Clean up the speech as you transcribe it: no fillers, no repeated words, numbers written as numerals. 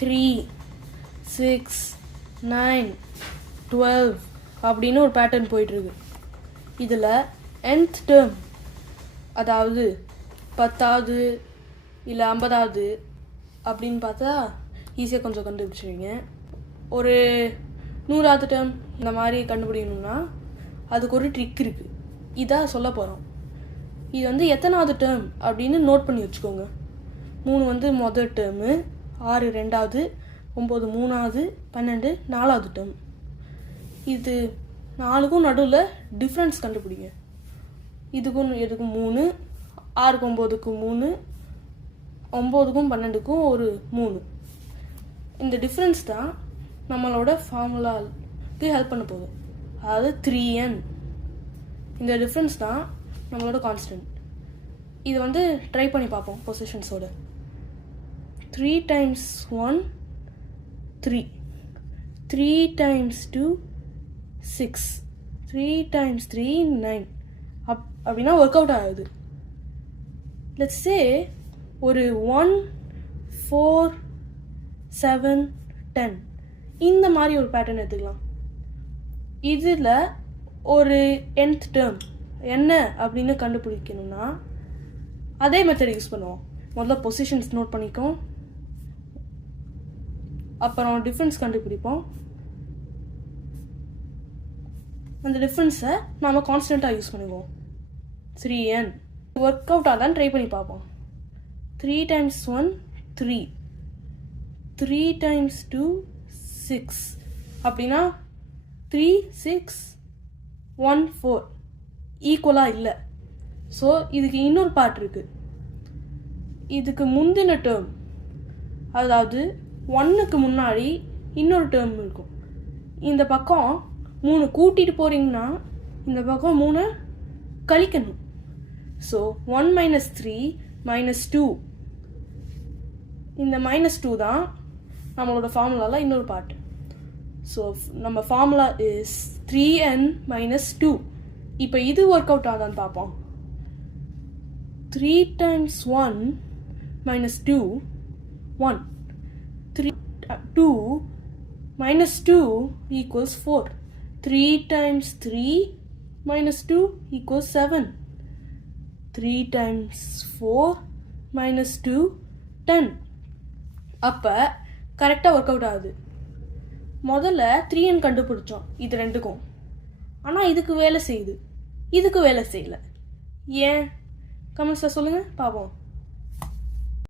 3, 6, 9, 12 அப்படின்னு ஒரு பேட்டர்ன் போயிட்டுருக்கு. இதில் nth டேர்ம், அதாவது 10வது இல்லை 50வது அப்படின்னு பார்த்தா ஈஸியாக கொஞ்சம் கண்டுபிடிச்சிருவீங்க. ஒரு 100வது டேர்ம் இந்த மாதிரி கண்டுபிடிக்கணும்னா அதுக்கு ஒரு ட்ரிக் இருக்குது. இதான் சொல்ல போகிறோம். இது வந்து எத்தனாவது டேர்ம் அப்படின்னு நோட் பண்ணி வச்சுக்கோங்க. 3 வந்து முதல் டேர்மு, 6 2வது, 9 3வது, 12 4வது டேர்ம். இது 4க்கும் நடுவில் டிஃப்ரென்ஸ் கண்டுபிடிங்க. இதுக்கும் எதுக்கும் 3, 6க்கும் 9க்கும் 3, 9க்கும் 12க்கும் ஒரு 3. இந்த டிஃப்ரென்ஸ் தான் நம்மளோட ஃபார்முலாவுக்கு ஹெல்ப் பண்ண போகுது. அதாவது 3n. இந்த டிஃப்ரென்ஸ் தான் நம்மளோட கான்ஸ்டன்ட். இது வந்து ட்ரை பண்ணி பார்ப்போம் பொசிஷன்ஸோட. 3 times 1 3, 3 times 2 6, 3 times 3 9 அப்படின்னா ஒர்க் அவுட் ஆகுது. லெட்ஸ் சே ஒரு 1 4 7 10 இந்த மாதிரி ஒரு பேட்டர்ன் எடுத்துக்கலாம். இதில் ஒரு nth டேர்ம் என்ன அப்படின்னு கண்டுபிடிக்கணும்னா அதே மெத்தட் யூஸ் பண்ணுவோம். முதல்ல பொசிஷன்ஸ் நோட் பண்ணிக்கோம், அப்புறம் டிஃப்ரென்ஸ் கண்டுபிடிப்போம். அந்த டிஃப்ரென்ஸை நாம் கான்ஸ்டண்ட்டாக யூஸ் பண்ணுவோம். 3n ஒர்க் அவுட் ஆகலான்னு ட்ரை பண்ணி பார்ப்போம். 3 times 1 3, 3 times 2 6 அப்படின்னா 3 6 1 4 ஈக்குவலாக இல்லை. ஸோ இதுக்கு இன்னொரு பார்ட் இருக்குது. இதுக்கு முந்தின டேர்ம், அதாவது 1க்கு முன்னாடி இன்னொரு டேர்ம் இருக்கும். இந்த பக்கம் 3 கூட்டிகிட்டு போகிறீங்கன்னா இந்த பக்கம் 3 கழிக்கணும். ஸோ 1 minus 3 minus 2, இந்த -2 தான் நம்மளோட ஃபார்முலாவில் இன்னொரு பார்ட். ஸோ நம்ம ஃபார்முலா இஸ் 3n minus 2. இப்போ இது ஒர்க் அவுட் ஆகுதான்னு பார்ப்போம். 3 times 1 minus 2 1, 3 2 minus 2 equals 4, 3 times 3 minus 2 equals 7, 3 times 4 minus 2 10. அப்போ கரெக்டாக ஒர்க் அவுட் ஆகுது. முதல்ல 3n கண்டுபிடிச்சோம் இது ரெண்டுக்கும். ஆனால் இதுக்கு வேலை செய்யுது, இதுக்கு வேலை செய்யலை. ஏன்? கமெண்ட்ஸில் சொல்லுங்கள் பார்ப்போம்.